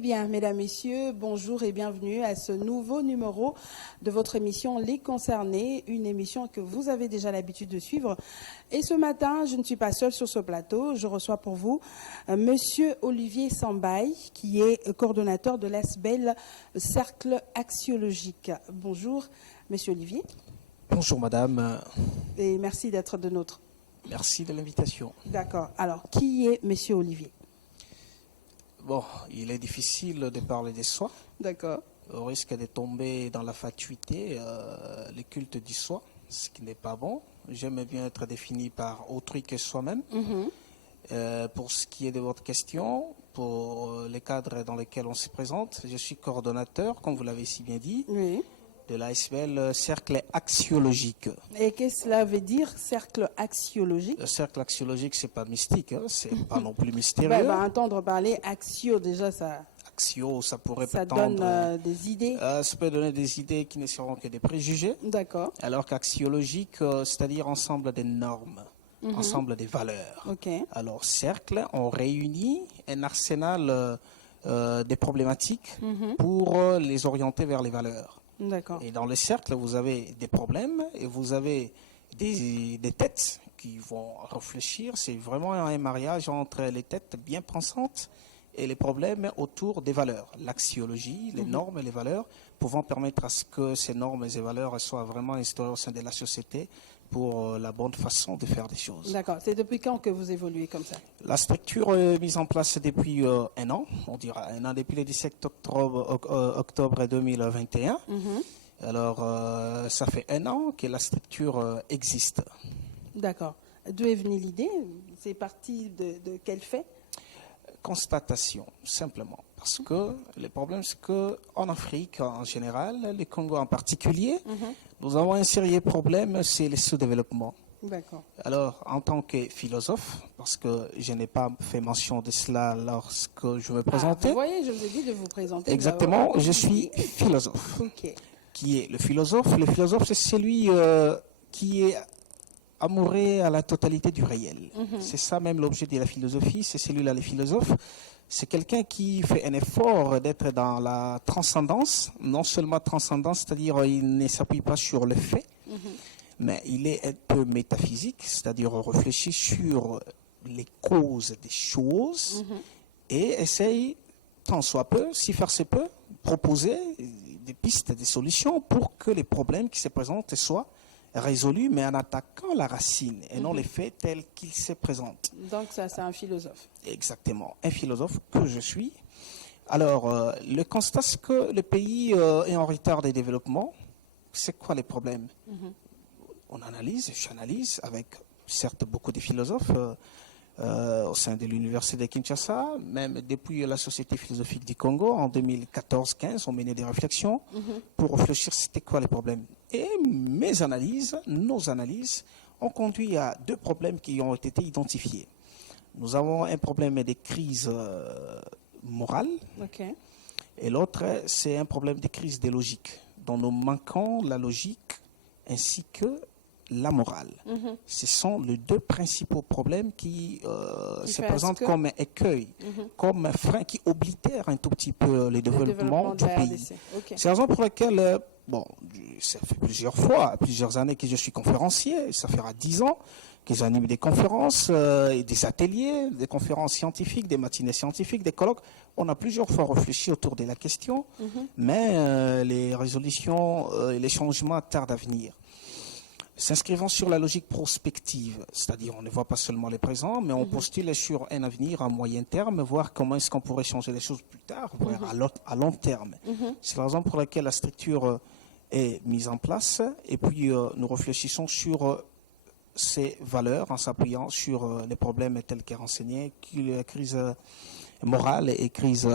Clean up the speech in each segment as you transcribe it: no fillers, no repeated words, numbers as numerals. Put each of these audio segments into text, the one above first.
bien, mesdames, messieurs, bonjour et bienvenue à ce nouveau numéro de votre émission Les Concernés, une émission que vous avez déjà l'habitude de suivre. Et ce matin, je ne suis pas seule sur ce plateau, je reçois pour vous Monsieur Olivier Sambaï, qui est coordonnateur de l'ASBEL Cercle Axiologique. Bonjour, Monsieur Olivier. Bonjour madame. Et merci d'être de nôtre. Merci de l'invitation. D'accord. Alors, qui est Monsieur Olivier? Bon, il est difficile de parler de soi. D'accord. Au risque de tomber dans la fatuité, le culte du soi, ce qui n'est pas bon. J'aime bien être défini par autrui que soi-même. Pour ce qui est de votre question, pour les cadres dans lesquels on se présente, je suis coordonnateur, comme vous l'avez si bien dit, Oui. de l'ASBEL Cercle Axiologique. Et qu'est-ce que cela veut dire, cercle axiologique? Le cercle axiologique, c'est pas mystique, hein, c'est pas non plus mystérieux. Entendre parler axio, déjà, ça Ça pourrait ça prétendre, donne des idées. ça peut donner des idées qui ne seront que des préjugés. D'accord. Alors qu'axiologique, c'est-à-dire ensemble des normes, ensemble des valeurs. Ok. Alors cercle, on réunit un arsenal des problématiques pour les orienter vers les valeurs. D'accord. Et dans le cercle, vous avez des problèmes et vous avez des têtes qui vont réfléchir. C'est vraiment un mariage entre les têtes bien pensantes et les problèmes autour des valeurs. L'axiologie, les normes et les valeurs pouvant permettre à ce que ces normes et ces valeurs soient vraiment instaurées au sein de la société pour la bonne façon de faire des choses. D'accord. C'est depuis quand que vous évoluez comme ça? La structure est mise en place depuis un an, on dira un an, depuis le 17 octobre 2021. Alors, ça fait un an que la structure existe. D'accord. D'où est venue l'idée? C'est parti de quel fait? Constatation, simplement. Parce que le problème, c'est qu'en Afrique, en général, le Congo en particulier, nous avons un sérieux problème, c'est le sous-développement. D'accord. Alors, en tant que philosophe, parce que je n'ai pas fait mention de cela lorsque je me présentais. Vous voyez, je vous ai dit de vous présenter. Exactement, je suis philosophe. Ok. Qui est le philosophe? Le philosophe, c'est celui qui est amoureux à la totalité du réel. C'est ça même l'objet de la philosophie, c'est celui-là, le philosophe. C'est quelqu'un qui fait un effort d'être dans la transcendance, non seulement transcendance, c'est-à-dire il ne s'appuie pas sur le fait, mais il est un peu métaphysique, c'est-à-dire réfléchir sur les causes des choses et essaye, tant soit peu, si faire se peut, proposer des pistes, des solutions pour que les problèmes qui se présentent soient résolus, mais en attaquant la racine et non les faits tels qu'ils se présentent. Donc ça, c'est un philosophe. Exactement, un philosophe que je suis. Alors, le constat, c'est que le pays est en retard de développement. C'est quoi les problèmes? On analyse, j'analyse avec certes beaucoup de philosophes au sein de l'université de Kinshasa, même depuis la Société philosophique du Congo en 2014-15, on menait des réflexions pour réfléchir c'était quoi les problèmes. Et mes analyses, nos analyses, ont conduit à deux problèmes qui ont été identifiés. Nous avons un problème de crise morale, et l'autre c'est un problème de crise de logique, dont nous manquons la logique ainsi que la morale. Ce sont les deux principaux problèmes qui se présentent comme un écueil, comme un frein qui oblitère un tout petit peu le développement du pays. C'est la raison pour laquelle, ça fait plusieurs années que je suis conférencier, ça fera 10 ans que j'anime des conférences, et des ateliers, des conférences scientifiques, des matinées scientifiques, des colloques. On a plusieurs fois réfléchi autour de la question, mais les résolutions et les changements tardent à venir. S'inscrivant sur la logique prospective, c'est-à-dire on ne voit pas seulement les présents, mais on postule sur un avenir à moyen terme, voir comment est-ce qu'on pourrait changer les choses plus tard, voire à long terme. C'est la raison pour laquelle la structure est mise en place, et puis nous réfléchissons sur ces valeurs en s'appuyant sur les problèmes tels que renseignés, crise morale et crise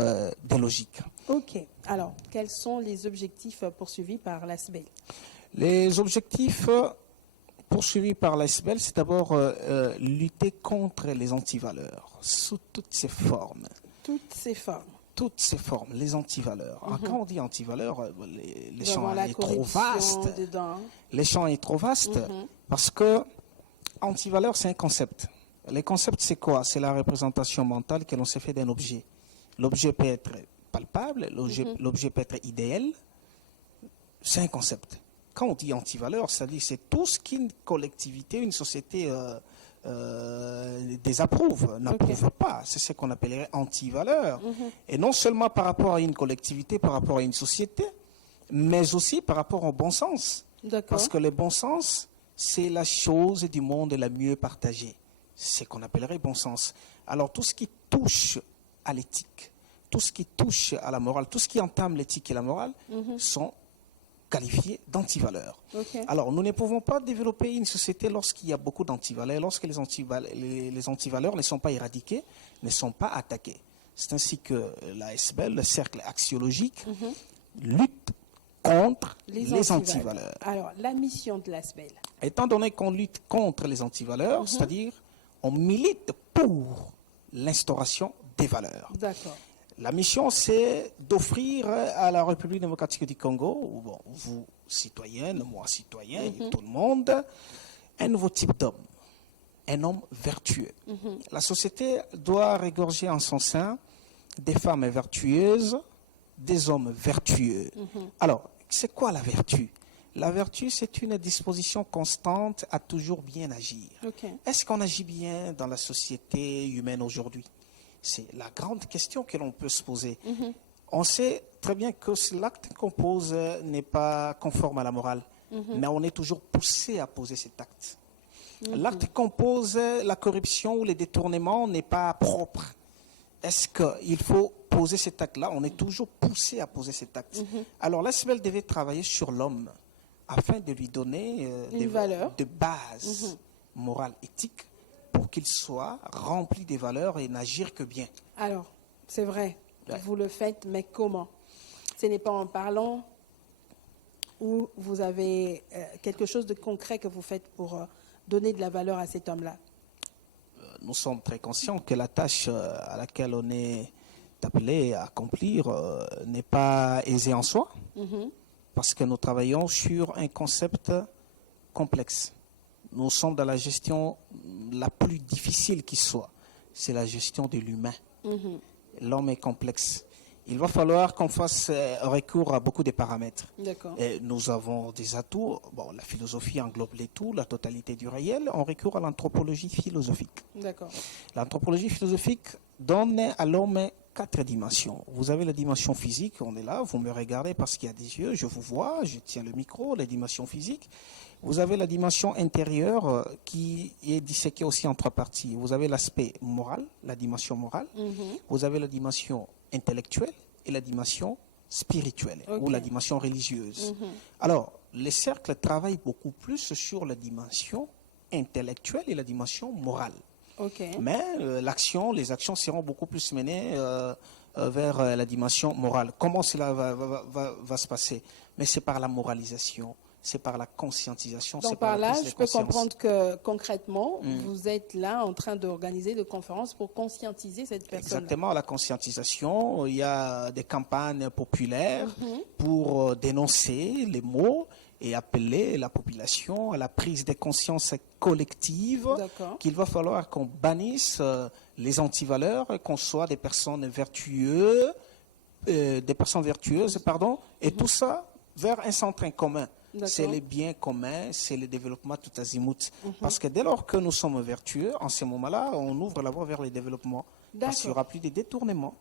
des logiques. Ok. Alors, quels sont les objectifs poursuivis par l'ASBEL? Les objectifs poursuivi par l'ASBEL, c'est d'abord lutter contre les antivaleurs, sous toutes ses formes. Toutes ces formes. Toutes ces formes, les antivaleurs. Alors, quand on dit antivaleurs, les champs est trop vaste. Les champs est trop vaste parce que antivaleur, c'est un concept. Les concepts, c'est quoi? C'est la représentation mentale que l'on s'est fait d'un objet. L'objet peut être palpable, l'objet peut être idéal. C'est un concept. Quand on dit anti-valeur, c'est-à-dire c'est tout ce qu'une collectivité, une société désapprouve, n'approuve pas. C'est ce qu'on appellerait anti-valeur. Et non seulement par rapport à une collectivité, par rapport à une société, mais aussi par rapport au bon sens. Parce que le bon sens, c'est la chose du monde la mieux partagée. C'est ce qu'on appellerait bon sens. Alors tout ce qui touche à l'éthique, tout ce qui touche à la morale, tout ce qui entame l'éthique et la morale sont qualifiés d'antivaleurs. Alors, nous ne pouvons pas développer une société lorsqu'il y a beaucoup d'antivaleurs, lorsque les antivaleurs ne sont pas éradiqués, ne sont pas attaqués. C'est ainsi que l'ASBEL, le cercle axiologique, lutte contre les antivaleurs. Alors, la mission de l'ASBEL. Étant donné qu'on lutte contre les antivaleurs, c'est-à-dire on milite pour l'instauration des valeurs. D'accord. La mission, c'est d'offrir à la République démocratique du Congo, bon, vous, citoyennes, moi, citoyen, et tout le monde, un nouveau type d'homme, un homme vertueux. La société doit regorger en son sein des femmes vertueuses, des hommes vertueux. Alors, c'est quoi la vertu? La vertu, c'est une disposition constante à toujours bien agir. Est-ce qu'on agit bien dans la société humaine aujourd'hui? C'est la grande question que l'on peut se poser. On sait très bien que l'acte qu'on pose n'est pas conforme à la morale, mais on est toujours poussé à poser cet acte. L'acte qu'on pose, la corruption ou les détournements n'est pas propre. Est-ce qu'il faut poser cet acte-là? On est toujours poussé à poser cet acte. Alors l'ASBEL devait travailler sur l'homme afin de lui donner des valeurs de base morale, éthique, pour qu'il soit rempli des valeurs et n'agir que bien. Alors, c'est vrai, vous le faites, mais comment? Ce n'est pas en parlant ou vous avez quelque chose de concret que vous faites pour donner de la valeur à cet homme-là? Nous sommes très conscients que la tâche à laquelle on est appelé à accomplir n'est pas aisée en soi, parce que nous travaillons sur un concept complexe. Nous sommes dans la gestion la plus difficile qui soit. C'est la gestion de l'humain. L'homme est complexe. Il va falloir qu'on fasse recours à beaucoup de paramètres. Et nous avons des atouts. Bon, la philosophie englobe les tout, la totalité du réel. On recourt à l'anthropologie philosophique. L'anthropologie philosophique donne à l'homme 4 dimensions. Vous avez la dimension physique, on est là, vous me regardez parce qu'il y a des yeux, je vous vois, je tiens le micro, la dimension physique. Vous avez la dimension intérieure qui est disséquée aussi en 3 parties. Vous avez l'aspect moral, la dimension morale. Vous avez la dimension intellectuelle et la dimension spirituelle ou la dimension religieuse. Alors, les cercles travaillent beaucoup plus sur la dimension intellectuelle et la dimension morale. Mais les actions seront beaucoup plus menées vers la dimension morale. Comment cela va se passer? Mais c'est par la moralisation, c'est par la conscientisation. Donc par là, je peux comprendre que concrètement, vous êtes là en train d'organiser des conférences pour conscientiser cette personne. Exactement, la conscientisation. Il y a des campagnes populaires pour dénoncer les maux et appeler la population à la prise de conscience collective qu'il va falloir qu'on bannisse les antivaleurs, qu'on soit des personnes vertueuses, et tout ça vers un centre commun. C'est le bien commun, c'est le développement tout azimut. Parce que dès lors que nous sommes vertueux, en ce moment-là, on ouvre la voie vers le développement. Parce qu'il n'y aura plus de détournements,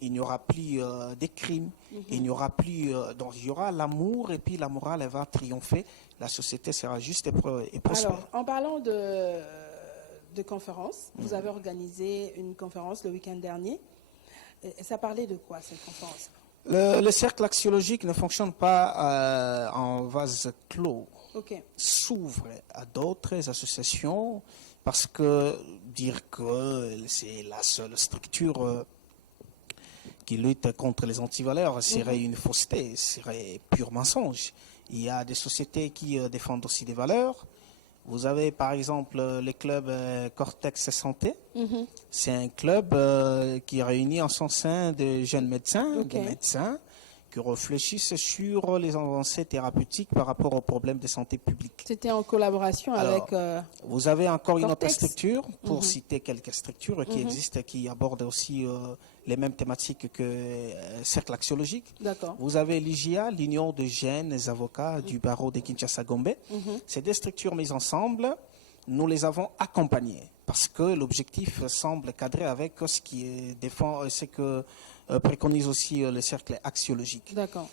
il n'y aura plus de crimes, il n'y aura plus... donc il y aura l'amour et puis la morale elle va triompher. La société sera juste et prospère. Alors, en parlant de conférences, vous avez organisé une conférence le week-end dernier. Et ça parlait de quoi, cette conférence? Le cercle axiologique ne fonctionne pas en vase clos. S'ouvre à d'autres associations parce que dire que c'est la seule structure qui lutte contre les antivaleurs serait une fausseté, serait pur mensonge. Il y a des sociétés qui défendent aussi des valeurs. Vous avez par exemple le club Cortex Santé. C'est un club qui réunit en son sein de jeunes médecins, des médecins qui réfléchissent sur les avancées thérapeutiques par rapport aux problèmes de santé publique. C'était en collaboration Alors, avec... vous avez encore une autre Cortex. structure, pour citer quelques structures qui existent, qui abordent aussi les mêmes thématiques que Cercle axiologique. D'accord. Vous avez l'IGIA, l'Union de jeunes avocats du barreau de Kinshasa-Gombe. Ces deux structures mises ensemble, nous les avons accompagnées parce que l'objectif semble cadrer avec ce qui est défend, ce que préconise aussi le cercle axiologique D'accord.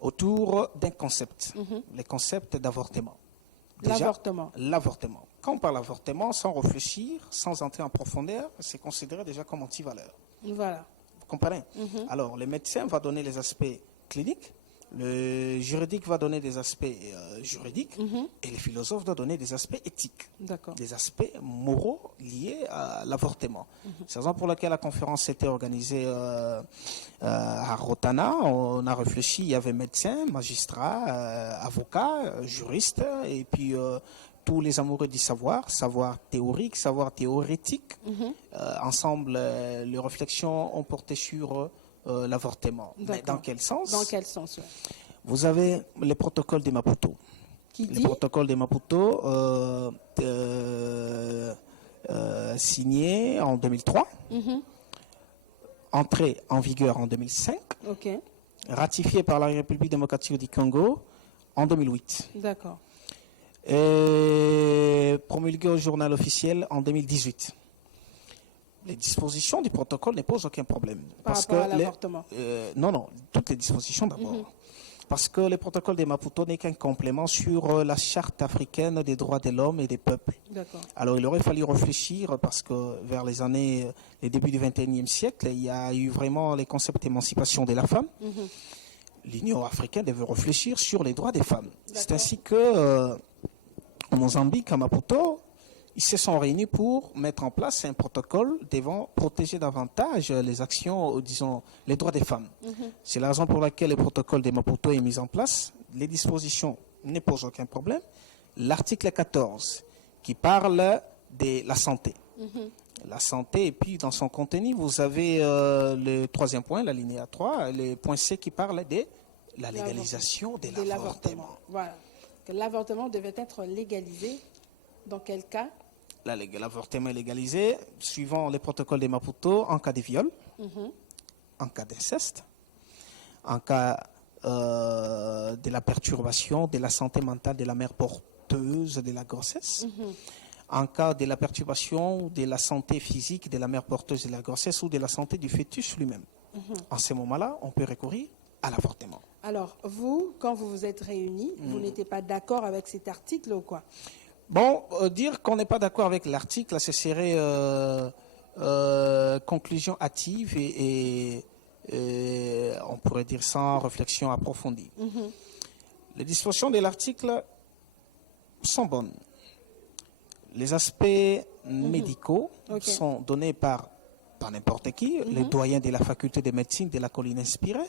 autour d'un concept, le concept d'avortement. Déjà, L'avortement. l'avortement. Quand on parle d'avortement, sans réfléchir, sans entrer en profondeur, c'est considéré déjà comme antivaleur. Voilà. Vous comprenez? Alors, le médecin va donner les aspects cliniques, le juridique va donner des aspects juridiques, et le philosophe doit donner des aspects éthiques, D'accord. des aspects moraux liés à l'avortement. C'est la raison pour laquelle la conférence s'était organisée à Rotana. On a réfléchi, il y avait médecins, magistrats, avocats, juristes, et puis tous les amoureux du savoir, savoir théorique, savoir théorétique. Ensemble, les réflexions ont porté sur l'avortement. Mais D'accord. dans quel sens? Dans quel sens, ouais. Vous avez le protocole de Maputo. Qui Le dit... protocole de Maputo signé en 2003, entré en vigueur en 2005, Ok. ratifié par la République démocratique du Congo en 2008 D'accord. et promulgué au journal officiel en 2018. Les dispositions du protocole ne posent aucun problème. Par rapport à l'avortement. Non, toutes les dispositions d'abord. Parce que le protocole de Maputo n'est qu'un complément sur la charte africaine des droits de l'homme et des peuples. D'accord. Alors il aurait fallu réfléchir parce que vers les débuts du XXIe siècle, il y a eu vraiment les concepts d'émancipation de la femme. L'Union africaine devait réfléchir sur les droits des femmes. C'est ainsi que au Mozambique, à Maputo, ils se sont réunis pour mettre en place un protocole devant protéger davantage les actions, disons, les droits des femmes. C'est la raison pour laquelle le protocole de Maputo est mis en place. Les dispositions ne posent aucun problème. L'article 14 qui parle de la santé. La santé, et puis dans son contenu, vous avez le troisième point, la linéa 3, le point C qui parle de la légalisation de l'avortement. Voilà. Que l'avortement devait être légalisé. Dans quel cas? L'avortement est légalisé suivant les protocoles de Maputo en cas de viol, en cas d'inceste, en cas de la perturbation de la santé mentale de la mère porteuse de la grossesse, en cas de la perturbation de la santé physique de la mère porteuse de la grossesse ou de la santé du fœtus lui-même. En ce moment-là, on peut recourir à l'avortement. Alors, vous, quand vous vous êtes réunis, vous n'étiez pas d'accord avec cet article ou quoi? Bon, dire qu'on n'est pas d'accord avec l'article, ce serait conclusion hâtive et on pourrait dire sans réflexion approfondie. Les dispositions de l'article sont bonnes. Les aspects médicaux sont donnés par n'importe qui, les doyens de la faculté de médecine de la colline inspirée,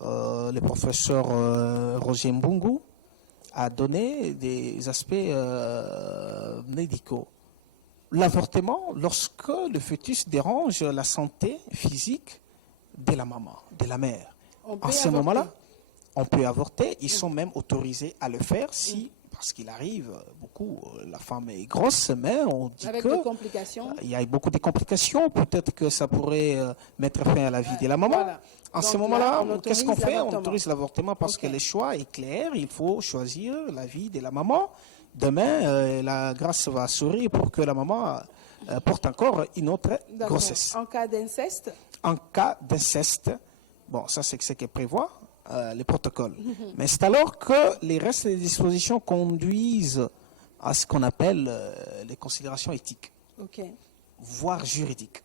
le professeur Roger Mbungu, a donné des aspects médicaux. L'avortement, lorsque le fœtus dérange la santé physique de la maman, de la mère. En ce moment-là, on peut avorter. Ils sont même autorisés à le faire si, parce qu'il arrive beaucoup, la femme est grosse, mais on dit avec que des complications. Il y a beaucoup de complications. Peut-être que ça pourrait mettre fin à la vie de la maman. Voilà. En Donc ce moment-là, là, qu'est-ce qu'on fait? On l'avortement. autorise l'avortement parce que le choix est clair. Il faut choisir la vie de la maman. Demain, la grâce va sourire pour que la maman porte encore une autre D'accord. grossesse. En cas d'inceste? En cas d'inceste, bon, ça c'est ce que prévoit les protocoles. Mais c'est alors que les restes des dispositions conduisent à ce qu'on appelle les considérations éthiques, Ok. voire juridiques.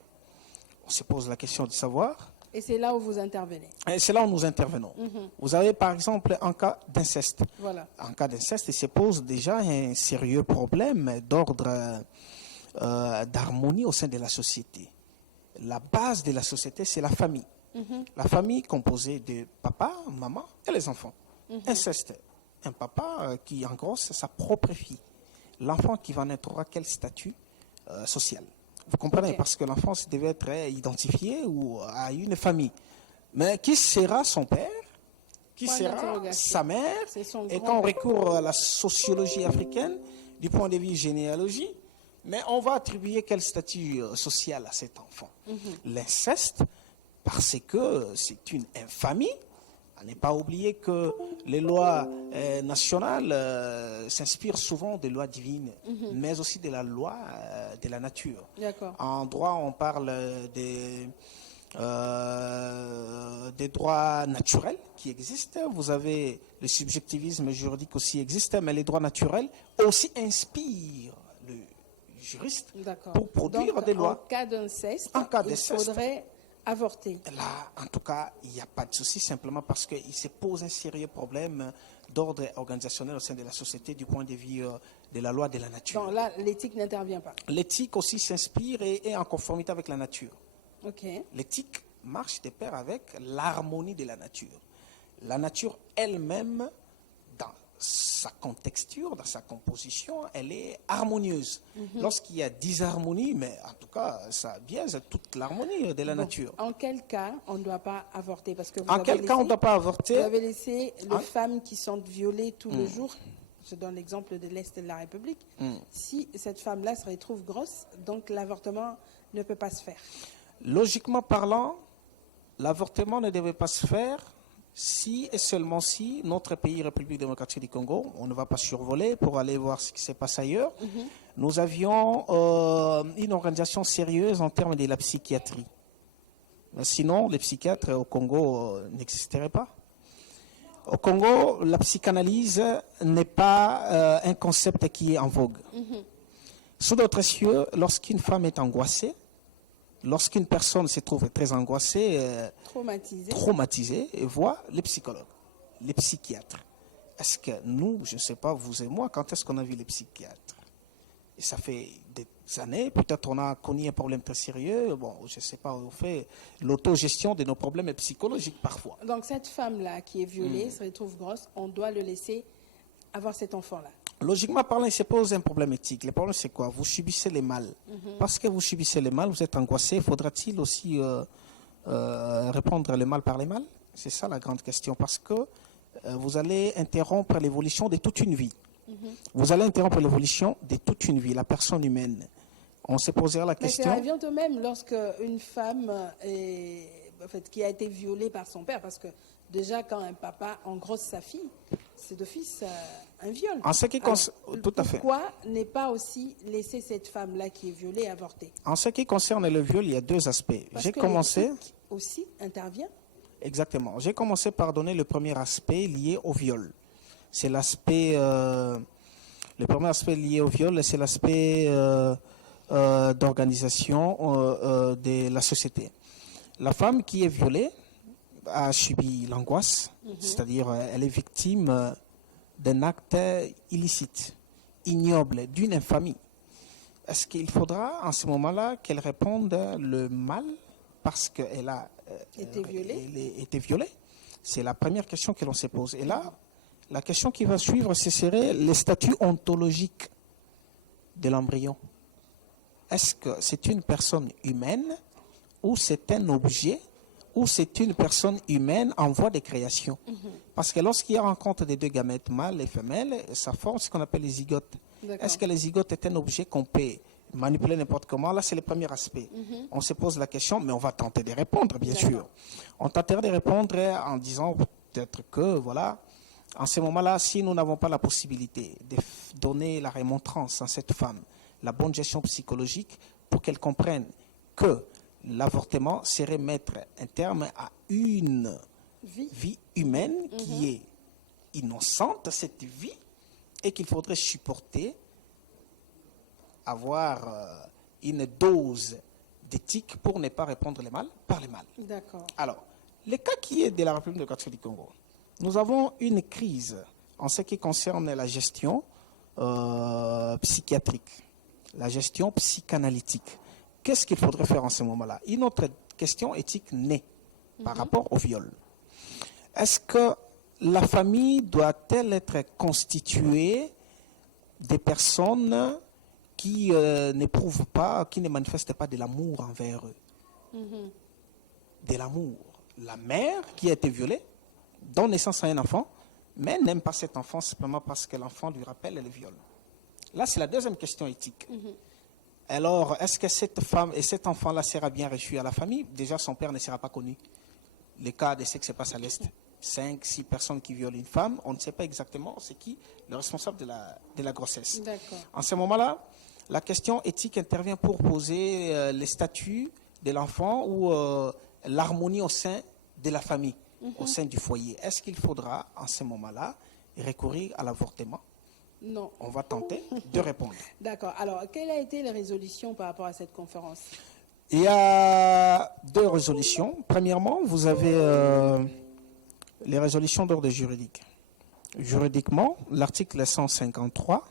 On se pose la question de savoir. Et c'est là où vous intervenez. Et c'est là où nous intervenons. Vous avez par exemple un cas d'inceste. Voilà. En cas d'inceste, il se pose déjà un sérieux problème d'ordre d'harmonie au sein de la société. La base de la société, c'est la famille. La famille composée de papa, maman et les enfants. Inceste, un papa qui engrosse sa propre fille. L'enfant qui va naître aura quel statut social? Vous comprenez? Ok. Parce que l'enfant devait être identifié ou à une famille. Mais qui sera son père? Qui Point sera d'interrogation. sa mère? C'est son Et grand- quand on recourt à la sociologie africaine, du point de vue généalogie, mais on va attribuer quel statut social à cet enfant? L'inceste, parce que c'est une infamie. À ne pas oublier que les lois nationales s'inspirent souvent des lois divines, mais aussi de la loi de la nature. D'accord. En droit, on parle des droits naturels qui existent. Vous avez le subjectivisme juridique aussi existe, mais les droits naturels aussi inspirent le juriste D'accord. pour produire Donc, des en lois. cas d'inceste, En cas il d'inceste. faudrait avorter. Là, en tout cas, il n'y a pas de souci, simplement parce qu'il se pose un sérieux problème d'ordre organisationnel au sein de la société du point de vue de la loi de la nature. Donc là, l'éthique n'intervient pas. L'éthique aussi s'inspire et est en conformité avec la nature. Ok. L'éthique marche de pair avec l'harmonie de la nature. La nature elle-même, dans sa contexture, dans sa composition, elle est harmonieuse. Lorsqu'il y a disharmonie, mais en tout cas, ça biaise toute l'harmonie de la nature. En quel cas on ne doit pas avorter? Parce que vous En avez quel cas on ne doit pas Vous avorter? avez laissé les Hein? femmes qui sont violées tous les jours. Je donne l'exemple de l'Est de la République. Si cette femme-là se retrouve grosse, donc l'avortement ne peut pas se faire. Logiquement parlant, l'avortement ne devait pas se faire si et seulement si notre pays, République démocratique du Congo, on ne va pas survoler pour aller voir ce qui se passe ailleurs, nous avions une organisation sérieuse en termes de la psychiatrie. Sinon, les psychiatres au Congo n'existeraient pas. Au Congo, la psychanalyse n'est pas un concept qui est en vogue. Sous d'autres cieux, lorsqu'une femme est angoissée, lorsqu'une personne se trouve très angoissée, traumatisée, et voit les psychologues, les psychiatres. Est-ce que nous, je ne sais pas, vous et moi, quand est-ce qu'on a vu les psychiatres? Et ça fait des années, peut-être on a connu un problème très sérieux, bon, je ne sais pas, on fait l'autogestion de nos problèmes psychologiques parfois. Donc cette femme-là qui est violée, se retrouve grosse, on doit le laisser avoir cet enfant-là. Logiquement parlant, il se pose un problème éthique. Le problème, c'est quoi? Vous subissez les mal. Parce que vous subissez les mal, vous êtes angoissé. Faudra-t-il aussi répondre le mal par les mal? C'est ça la grande question. Parce que vous allez interrompre l'évolution de toute une vie. Vous allez interrompre l'évolution de toute une vie, la personne humaine. On se posera la Mais question. ça revient au même lorsque une femme qui a été violée par son père, parce que déjà quand un papa engrosse sa fille, c'est d'office un viol. En ce qui concerne, tout à fait. Pourquoi ne pas aussi laisser cette femme-là qui est violée avorter? En ce qui concerne le viol, il y a deux aspects. Parce J'ai que commencé. l'éthique aussi intervient. Exactement. J'ai commencé par donner le premier aspect lié au viol. C'est l'aspect. Le premier aspect lié au viol, c'est l'aspect d'organisation de la société. La femme qui est violée a subi l'angoisse, c'est-à-dire elle est victime d'un acte illicite, ignoble, d'une infamie. Est-ce qu'il faudra en ce moment-là qu'elle réponde le mal parce qu'elle a été violée? C'est la première question que l'on se pose. Et là, la question qui va suivre, ce serait le statut ontologique de l'embryon. Est-ce que c'est une personne humaine ou c'est un objet ou c'est une personne humaine en voie de création? Parce que lorsqu'il y a rencontre des deux gamètes, mâles et femelles, ça forme ce qu'on appelle les zygotes. Est-ce que les zygotes est un objet qu'on peut manipuler n'importe comment? Là, c'est le premier aspect. On se pose la question, mais on va tenter de répondre, bien sûr. On tentera de répondre en disant peut-être que, voilà, en ce moment-là, si nous n'avons pas la possibilité de donner la remontrance à cette femme, la bonne gestion psychologique, pour qu'elle comprenne que l'avortement serait mettre un terme à une vie humaine qui est innocente, cette vie, et qu'il faudrait supporter, avoir une dose d'éthique pour ne pas répondre le mal par le mal. D'accord. Alors, le cas qui est de la République démocratique du Congo, nous avons une crise en ce qui concerne la gestion psychiatrique, la gestion psychanalytique. Qu'est-ce qu'il faudrait faire en ce moment-là? Une autre question éthique naît par rapport au viol. Est-ce que la famille doit-elle être constituée des personnes qui n'éprouvent pas, qui ne manifestent pas de l'amour envers eux? De l'amour. La mère qui a été violée donne naissance à un enfant, mais n'aime pas cet enfant simplement parce que l'enfant lui rappelle le viol. Là, c'est la deuxième question éthique. Alors, est-ce que cette femme et cet enfant-là sera bien reçu à la famille? Déjà, son père ne sera pas connu. Les cas de ce qui se passe à l'Est. 5, 6 personnes qui violent une femme, on ne sait pas exactement c'est qui le responsable de la grossesse. En ce moment-là, la question éthique intervient pour poser les statuts de l'enfant ou l'harmonie au sein de la famille, au sein du foyer. Est-ce qu'il faudra, en ce moment-là, recourir à l'avortement? Non. On va tenter de répondre. D'accord. Alors, quelle a été la résolution par rapport à cette conférence? Il y a 2 résolutions. Premièrement, vous avez les résolutions d'ordre juridique. Juridiquement, l'article 153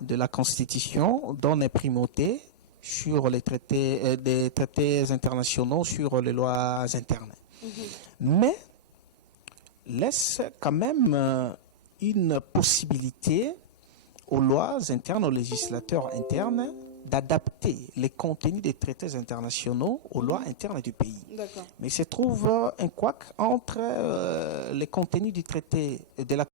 de la Constitution donne primauté sur les traités, des traités internationaux, sur les lois internes. Mais laisse quand même une possibilité aux lois internes, aux législateurs internes, d'adapter les contenus des traités internationaux aux lois internes du pays. Mais il se trouve un couac entre les contenus du traité de la